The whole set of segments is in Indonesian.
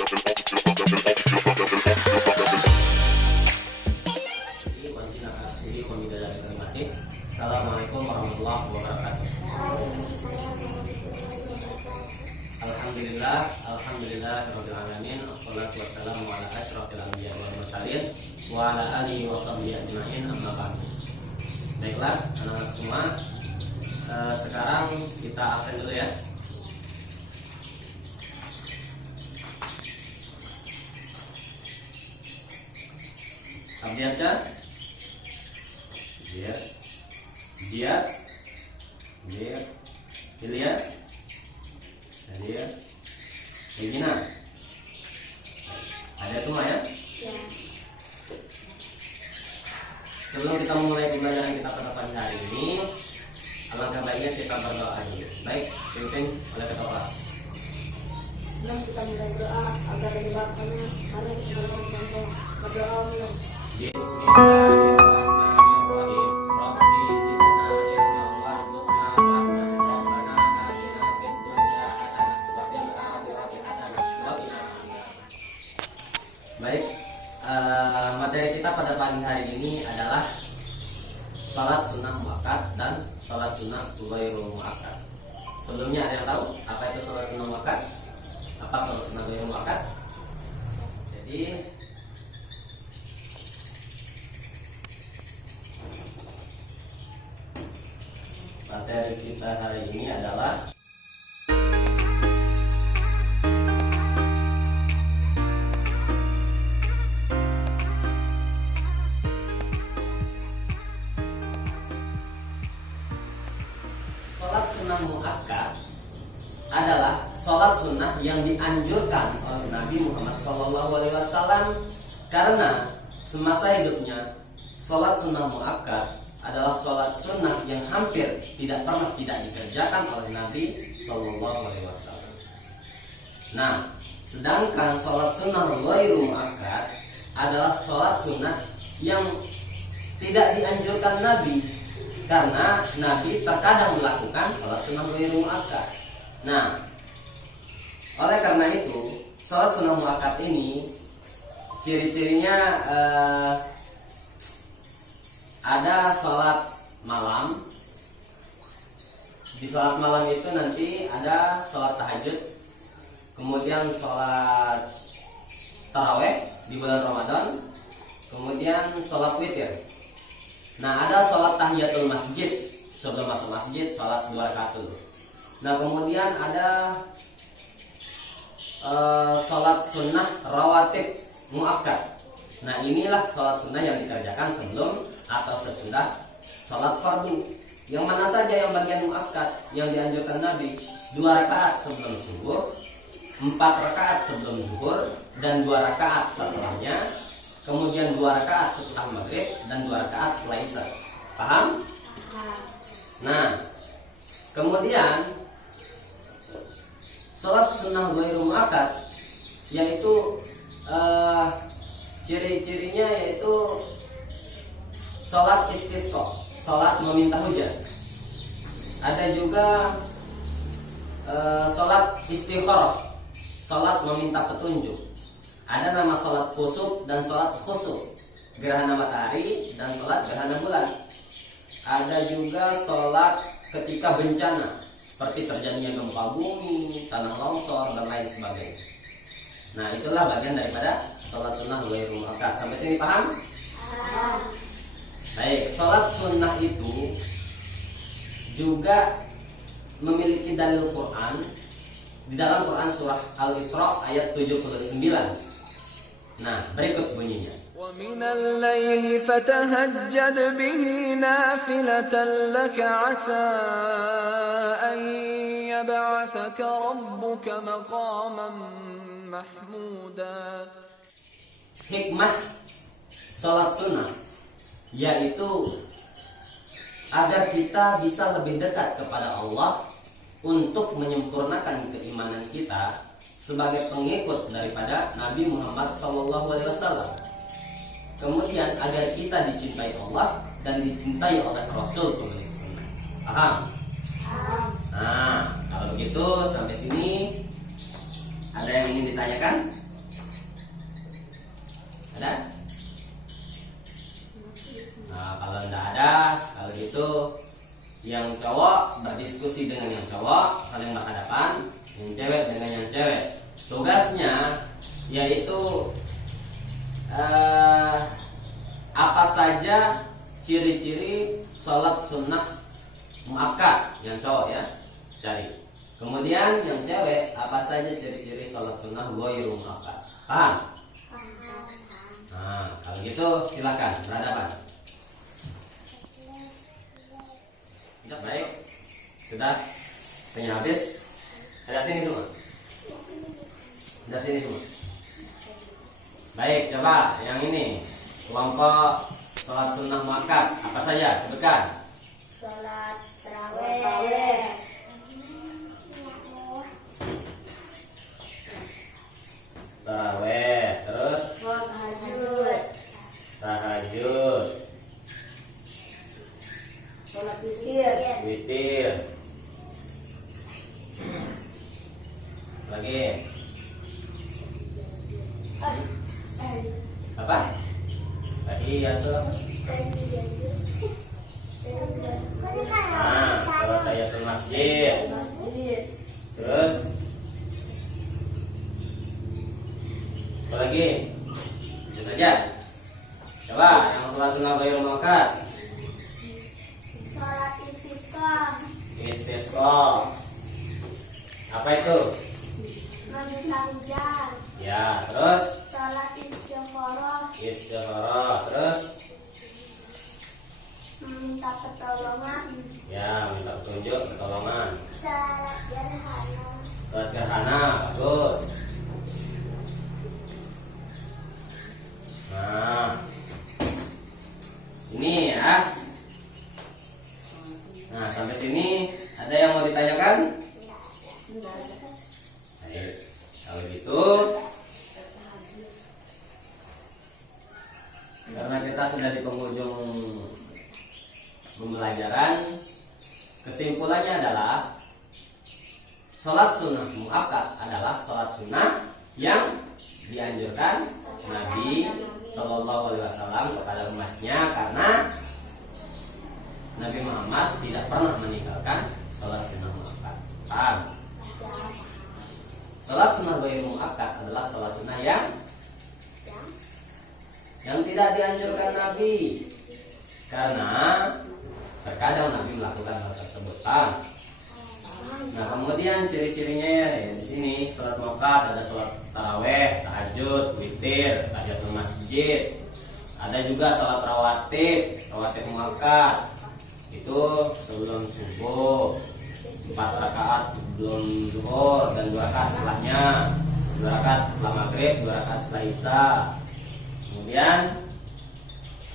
Assalamualaikum warahmatullahi wabarakatuh. Alhamdulillah rabbil alamin. Assalatu wassalamu ala asyrafil anbiya'i wal mursalin wa ala alihi wa sahbihi ajma'in, amma ba'du. Baiklah anak-anak semua, sekarang kita absen dulu ya. Abdiansyah, Dia, Ilya, Regina. Ada semua ya? Sebelum kita memulai pembelajaran kita pada pagi hari ini, alangkah baiknya kita berdoa dulu. Baik, pimpin oleh ketua kelas. Sebelum kita mulai doa agar dilakukannya, mari kita bersama berdoa mulai. Baik, materi kita pada pagi hari ini adalah salat sunnah muakkad dan salat sunnah ghairu muakkad. Sebelumnya ada yang tahu apa itu salat sunnah muakkad? Apa salat sunnah ghairu muakkad? Jadi materi kita hari ini adalah salat sunnah muakkad adalah salat sunnah yang dianjurkan oleh Nabi Muhammad SAW, karena semasa hidupnya salat sunnah muakkad adalah salat sunnah yang hampir tidak pernah tidak dikerjakan oleh Nabi SAW. Nah, sedangkan salat sunnah ghairu muakkad adalah salat sunnah yang tidak dianjurkan Nabi, karena Nabi terkadang melakukan salat sunnah ghairu muakkad. Nah, oleh karena itu salat sunnah muakkad ini ciri-cirinya ada salat malam. Di salat malam itu nanti ada salat tahajud, kemudian salat taraweh di bulan Ramadan, kemudian salat witir. Nah, ada salat tahiyatul masjid, sebelum masuk masjid salat 2 rakaat dulu. Nah, kemudian ada salat sunnah rawatib muakkad. Nah, inilah salat sunnah yang dikerjakan sebelum atau sesudah salat fardu. Yang mana saja yang bagian muakkad yang dianjurkan Nabi? 2 rakaat sebelum subuh, 4 rakaat sebelum zuhur, dan 2 rakaat setelahnya, kemudian 2 rakaat setelah maghrib, dan 2 rakaat setelah isya. Paham? Nah, kemudian salat sunnah ghairu muakkad yaitu ciri-cirinya yaitu salat istisqa, salat meminta hujan. Ada juga salat istikharah, salat meminta petunjuk. Ada nama salat khusuf dan salat khusuf, gerhana matahari dan salat gerhana bulan. Ada juga salat ketika bencana, seperti terjadinya gempa bumi, tanah longsor, dan lain sebagainya. Nah, itulah bagian daripada salat sunnah ghairu muakkad. Sampai sini paham? Baik, salat sunnah itu juga memiliki dalil Quran. Di dalam Quran surah Al-Isra ayat 79. Nah, berikut bunyinya. وَمِنَ اللَّيْلِ فَتَهَجَّدْ بِهِ نَافِلَةً لَكَ عَسَىٰ أَن يَبْعَثَكَ رَبُّكَ مَقَامًا مَحْمُودًا. Hikmah salat sunnah yaitu agar kita bisa lebih dekat kepada Allah untuk menyempurnakan keimanan kita sebagai pengikut daripada Nabi Muhammad SAW. Kemudian agar kita dicintai Allah dan dicintai oleh Rasul pemilik sunnah. Paham? Nah, kalau begitu sampai sini ada yang ingin ditanyakan? yang cowok berdiskusi dengan yang cowok, saling berhadapan, yang cewek dengan yang cewek. Tugasnya yaitu apa saja ciri-ciri sholat sunnah muakkad, yang cowok ya cari. Kemudian yang cewek apa saja ciri-ciri sholat sunnah ghairu muakkad. Paham? Nah, kalau gitu silakan berhadapan. Baik, sudah tanya habis. Ada sini semua. Ada sini semua. Baik, coba yang ini kelompok sholat sunnah muakkad apa saja sebutkan. Sholat tarawih, Taraweh, terus tahajud, tahajud, sholat witir, witir, lagi apa? Tahiyatul. Nah, sholat tahiyatul masjid. masjid, Terus apa lagi? Itu saja. Coba yang sholat sunnah ghairu muakkad. sholat istisqa, Istisqa. Apa itu? meminta hujan, Ya, terus sholat istikharah, istikharah, terus meminta pertolongan, ya minta petunjuk, pertolongan. sholat gerhana, Sholat gerhana, bagus. Nah, ini ya. Nah, sampai sini ada yang mau ditanyakan? Baik, kalau gitu karena kita sudah di penghujung pembelajaran, kesimpulannya adalah sholat sunnah muakkad adalah sholat sunnah yang dianjurkan Nabi Shallallahu Alaihi Wasallam kepada umatnya, karena Nabi Muhammad tidak pernah meninggalkan sholat sunnah muakkad. Paham? Sholat sunnah ghairu muakkad adalah sholat sunnah yang tidak dianjurkan Nabi, karena terkadang Nabi melakukan hal tersebut. Paham? Nah, kemudian ciri-cirinya ya di sini sholat muakkad ada sholat taraweh, tahajud, witir, tahiyatul masjid. Ada juga sholat rawatib muakkad. Itu sebelum subuh, 4 rakaat sebelum zuhur dan 2 rakaat setelahnya, 2 rakaat setelah maghrib, 2 rakaat setelah isya. Kemudian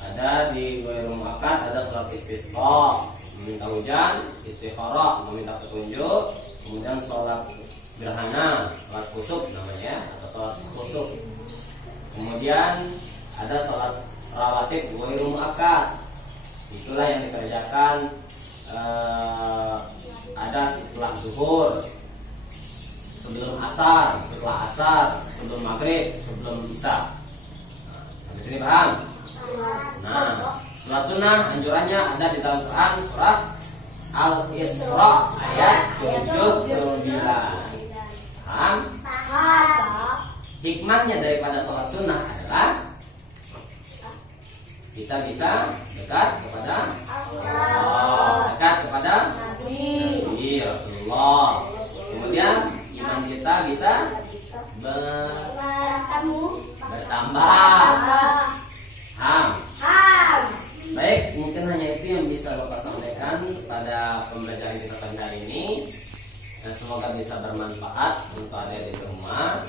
ada di ghairu muakkad ada sholat istisqa, meminta hujan, istikharah, meminta petunjuk, kemudian sholat gerhana, sholat khusuf namanya, atau sholat khusuf. Kemudian ada sholat rawatib ghairu muakkad, itulah yang dikerjakan ada setelah zuhur, sebelum asar, setelah asar, sebelum maghrib, sebelum isya. Sampai sini paham? Nah, sholat sunnah anjurannya ada di dalam Quran surat Al-Isra ayat 79. Paham? paham, Hikmahnya daripada sholat sunnah adalah kita bisa dekat kepada Allah, dekat kepada Nabi Rasulullah. Kemudian iman kita bisa bertemu, bertambah. Paham? paham, Baik, mungkin hanya itu yang bisa Bapak sampaikan pada pembelajaran kita pada hari ini. Dan semoga bisa bermanfaat untuk adik-adik semua.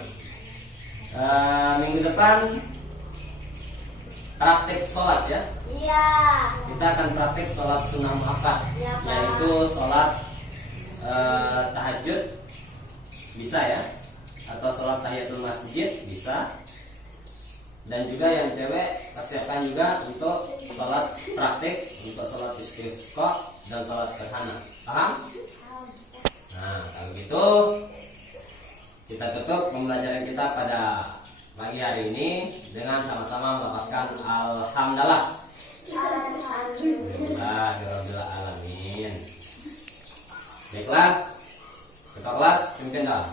Minggu depan praktek sholat ya. iya, Kita akan praktek sholat sunnah muakkad, Iya, Pak. yaitu sholat tahajud bisa ya, atau sholat tahiyatul masjid bisa. Dan juga yang cewek persiapkan juga untuk sholat praktek, untuk sholat istisqa dan sholat gerhana. Paham? Nah, kalau gitu kita tutup pembelajaran kita pada pagi hari ini dengan sama-sama melafazkan alhamdulillah. alhamdulillah. Alhamdulillahirabbil alamin. Baiklah, kita kelas demikian dah.